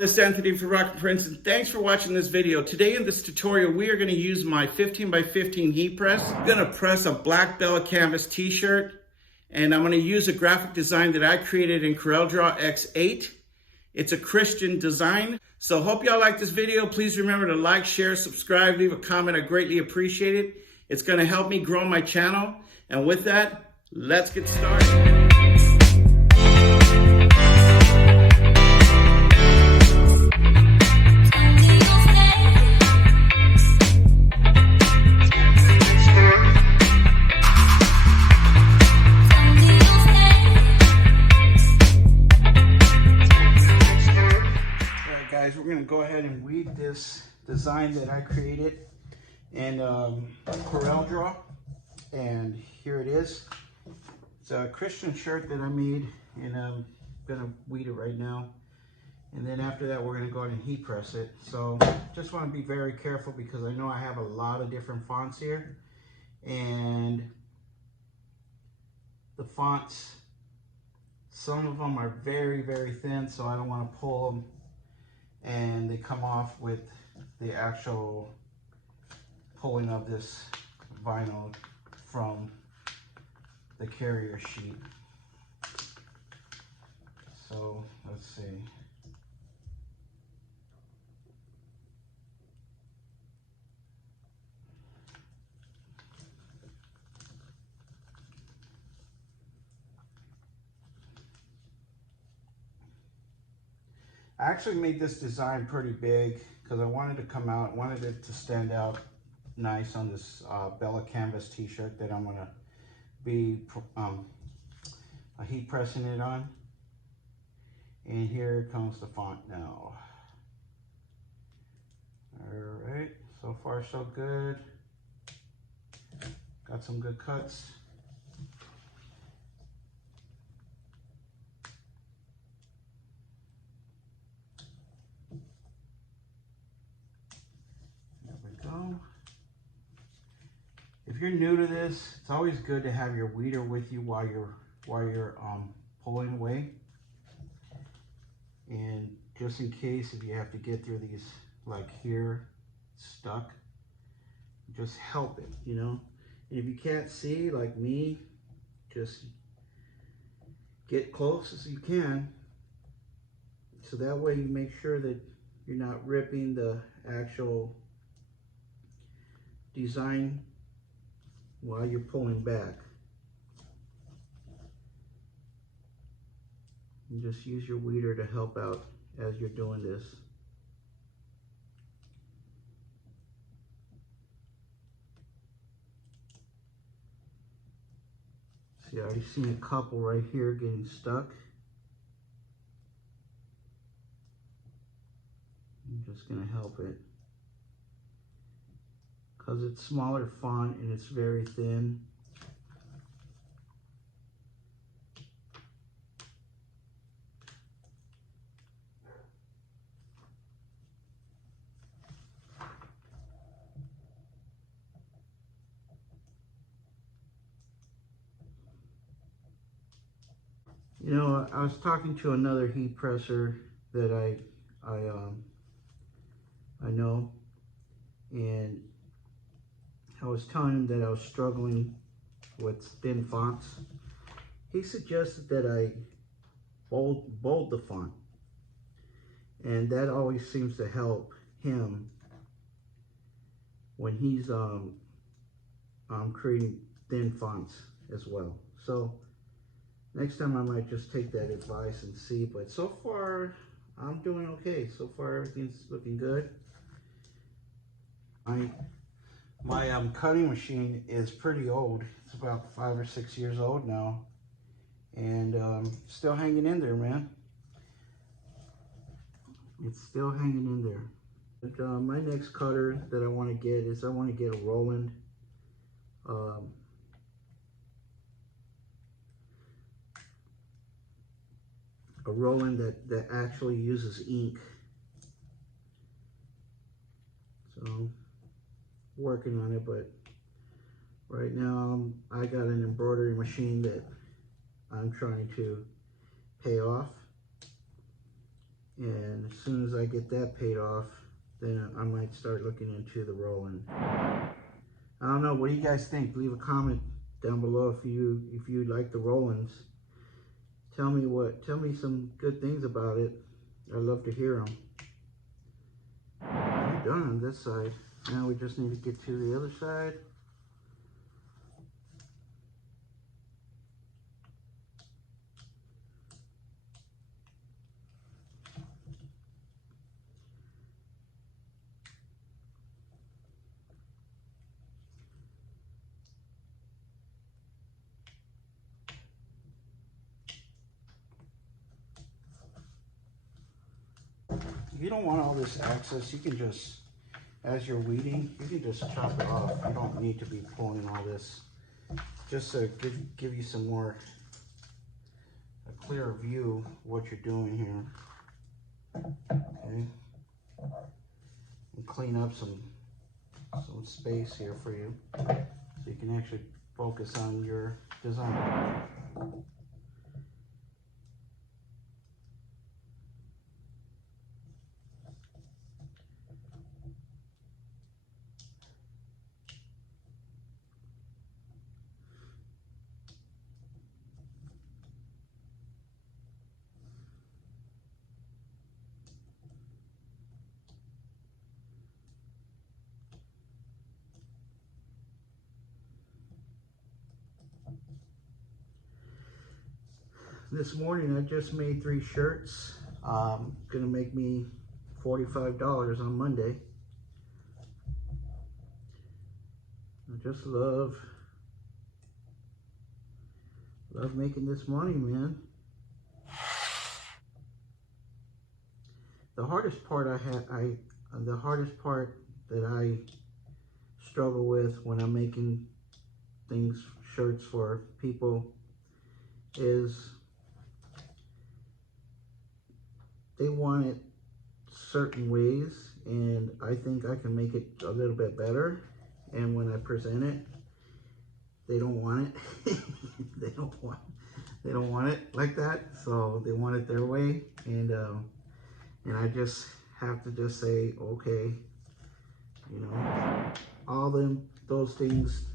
This is Anthony for Rocket Prints, and thanks for watching this video. Today in this tutorial, we are going to use my 15 by 15 heat press. I'm going to press a black Bella canvas t-shirt, and I'm going to use a graphic design that I created in CorelDRAW X8. It's a Christian design. So hope y'all like this video. Please remember to like, share, subscribe, leave a comment. I greatly appreciate it. It's going to help me grow my channel. And with that, let's get started. Guys, we're going to go ahead and weed this design that I created in CorelDRAW, and here it is. It's a Christian shirt that I made, and I'm going to weed it right now, and then after that we're going to go ahead and heat press it. So just want to be very careful because I know I have a lot of different fonts here, and the fonts, some of them are very thin, so I don't want to pull them and they come off with the actual pulling of this vinyl from the carrier sheet. So let's see. I actually made this design pretty big because I wanted to come out, wanted it to stand out nice on this Bella canvas t-shirt that I'm gonna be heat pressing it on. And here comes the font now. All right, so far so good. Got some good cuts. If you're new to this, it's always good to have your weeder with you while you're pulling away. And just in case if you have to get through these, like here, stuck, just help it, you know. And if you can't see, like me, just get close as you can. So that way you make sure that you're not ripping the actual design while you're pulling back. And just use your weeder to help out as you're doing this. See, I already seen a couple right here getting stuck. I'm just gonna help it. Because it's smaller font and it's very thin. You know, I was talking to another heat presser that I know, and I was telling him that I was struggling with thin fonts. He suggested that I bold the font, and that always seems to help him when he's creating thin fonts as well. So next time I might just take that advice and see, but so far I'm doing okay. So far everything's looking good. My cutting machine is pretty old. It's about 5 or 6 years old now, and still hanging in there, man. It's still hanging in there. But, my next cutter that I want to get is I want to get a Roland. A Roland that actually uses ink. So working on it, but right now I got an embroidery machine that I'm trying to pay off, And as soon as I get that paid off, then I might start looking into the rolling. I don't know, what do you guys think? Leave a comment down below if you like the rollings. Tell me some good things about it. I'd love to hear them. I'm done on this side. Now we just need to get to the other side. If you don't want all this excess, you can just, as you're weeding, you can just chop it off. You don't need to be pulling all this. Just to give you some more, a clearer view of what you're doing here. Okay. And clean up some space here for you, so you can actually focus on your design. This morning I just made 3 shirts. Gonna make me $45 on Monday. I just love making this money, man. The hardest part the hardest part that I struggle with when I'm making shirts for people, is they want it certain ways, and I think I can make it a little bit better. And when I present it, they don't want it. they don't want it like that. So they want it their way, and I just have to just say, okay, you know, all those things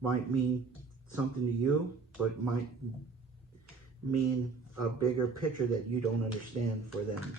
might mean something to you, but might mean a bigger picture that you don't understand for them,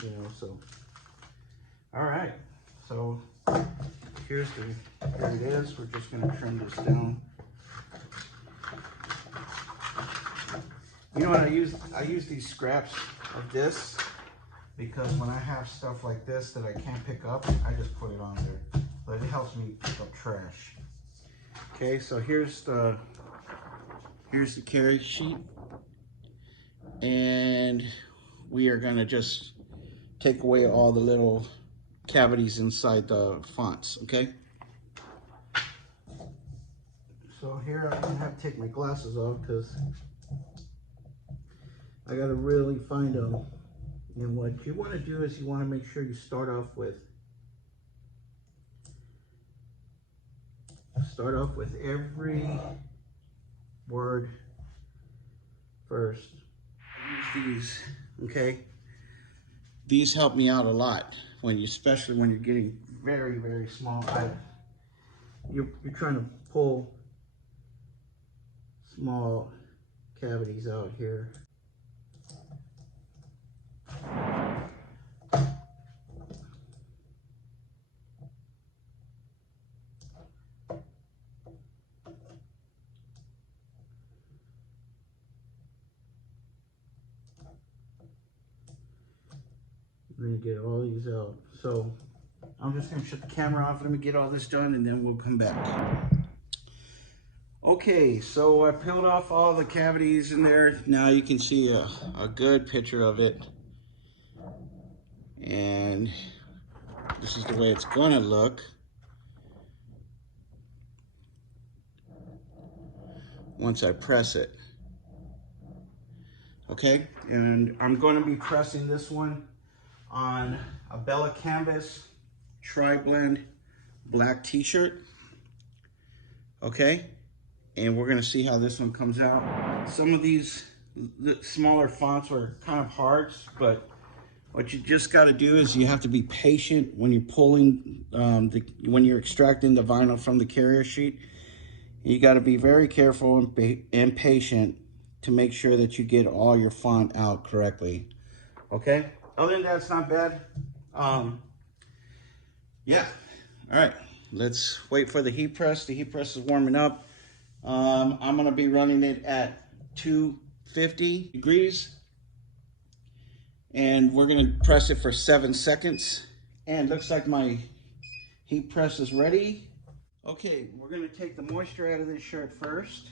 you know. So all right, so here it is. We're just going to trim this down. You know what I use these scraps of this, because when I have stuff like this that I can't pick up, I just put it on there. But it helps me pick up trash. Okay, so here's the carry sheet, and we are gonna just take away all the little cavities inside the fonts, okay? So here I'm gonna have to take my glasses off because I gotta really find them. And what you want to do is you want to make sure you start off with every word first. Use these, okay? These help me out a lot especially when you're getting very, very small. You're trying to pull small cavities out here. I'm gonna get all these out. So I'm just gonna shut the camera off. Let me get all this done and then we'll come back. Okay, so I peeled off all the cavities in there. Now you can see a good picture of it. And this is the way it's gonna look once I press it. Okay, and I'm gonna be pressing this one on a Bella Canvas tri-blend black t-shirt. Okay, and we're gonna see how this one comes out. Some of these smaller fonts are kind of hard, but What you just got to do is you have to be patient when you're pulling, when you're extracting the vinyl from the carrier sheet. You got to be very careful and patient to make sure that you get all your font out correctly. Okay? Other than that, it's not bad. Yeah. All right. Let's wait for the heat press. The heat press is warming up. I'm going to be running it at 250 degrees. And we're going to press it for 7 seconds. And looks like my heat press is ready. Okay, we're going to take the moisture out of this shirt first.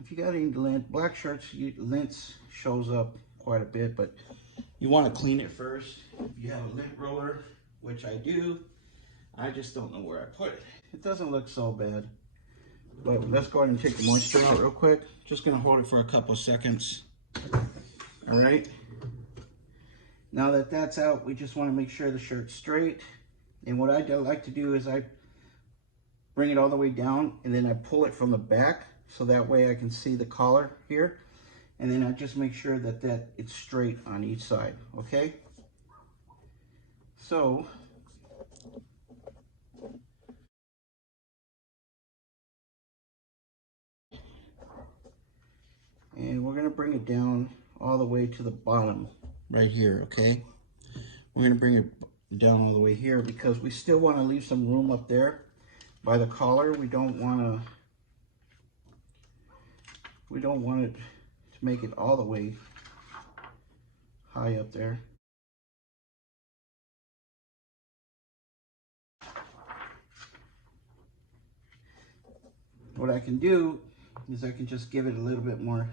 If you got any lint, black shirts, lint shows up quite a bit, but you want to clean it first. If you have a lint roller, which I do, I just don't know where I put it. It doesn't look so bad. But let's go ahead and take the moisture out real quick. Just gonna hold it for a couple seconds. All right. Now that that's out, we just want to make sure the shirt's straight. And what I like to do is I bring it all the way down and then I pull it from the back so that way I can see the collar here. And then I just make sure that it's straight on each side, okay? So, and we're gonna bring it down all the way to the bottom right here, okay? We're gonna bring it down all the way here because we still wanna leave some room up there by the collar. We don't want it to make it all the way high up there. What I can do is I can just give it a little bit more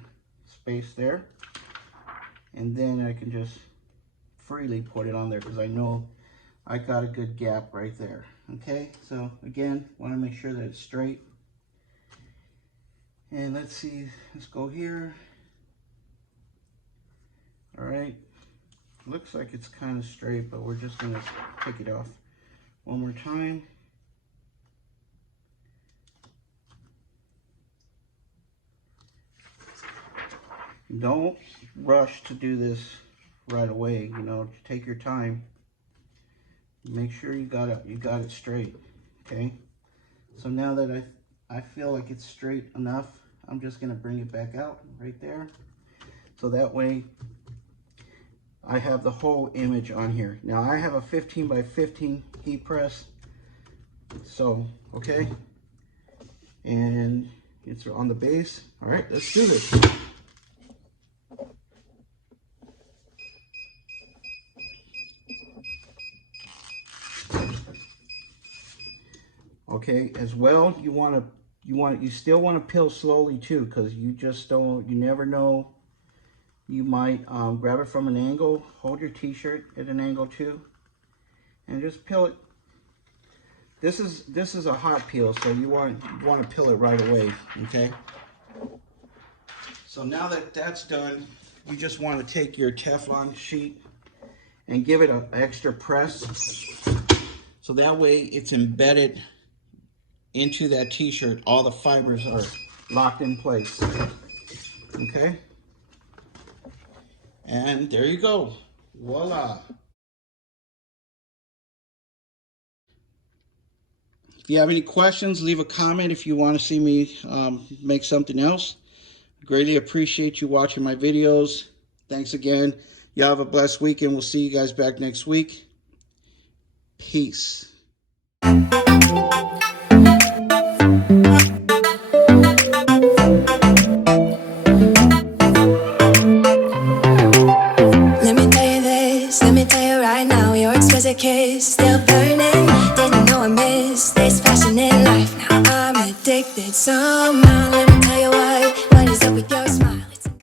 space there, and then I can just freely put it on there because I know I got a good gap right there. Okay, so again, want to make sure that it's straight. And let's see, let's go here. All right, looks like it's kind of straight, but we're just gonna take it off one more time. Don't rush to do this right away, you know, take your time. Make sure you got it straight, okay? So now that I feel like it's straight enough, I'm just gonna bring it back out right there. So that way I have the whole image on here. Now I have a 15 by 15 heat press. So, okay. And it's on the base. All right, let's do this. Okay, as well, you still want to peel slowly too, because you never know. You might grab it from an angle, hold your t-shirt at an angle too, and just peel it. This is a hot peel, so you want to peel it right away, okay? So now that that's done, you just want to take your Teflon sheet and give it an extra press, so that way it's embedded into that t-shirt. All the fibers are locked in place, okay? And there you go, voila. If you have any questions, leave a comment if you want to see me make something else. Greatly appreciate you watching my videos. Thanks again. You have a blessed weekend. We'll see you guys back next week. Peace. Kiss still burning, didn't know I missed this passion in life. Now I'm addicted, so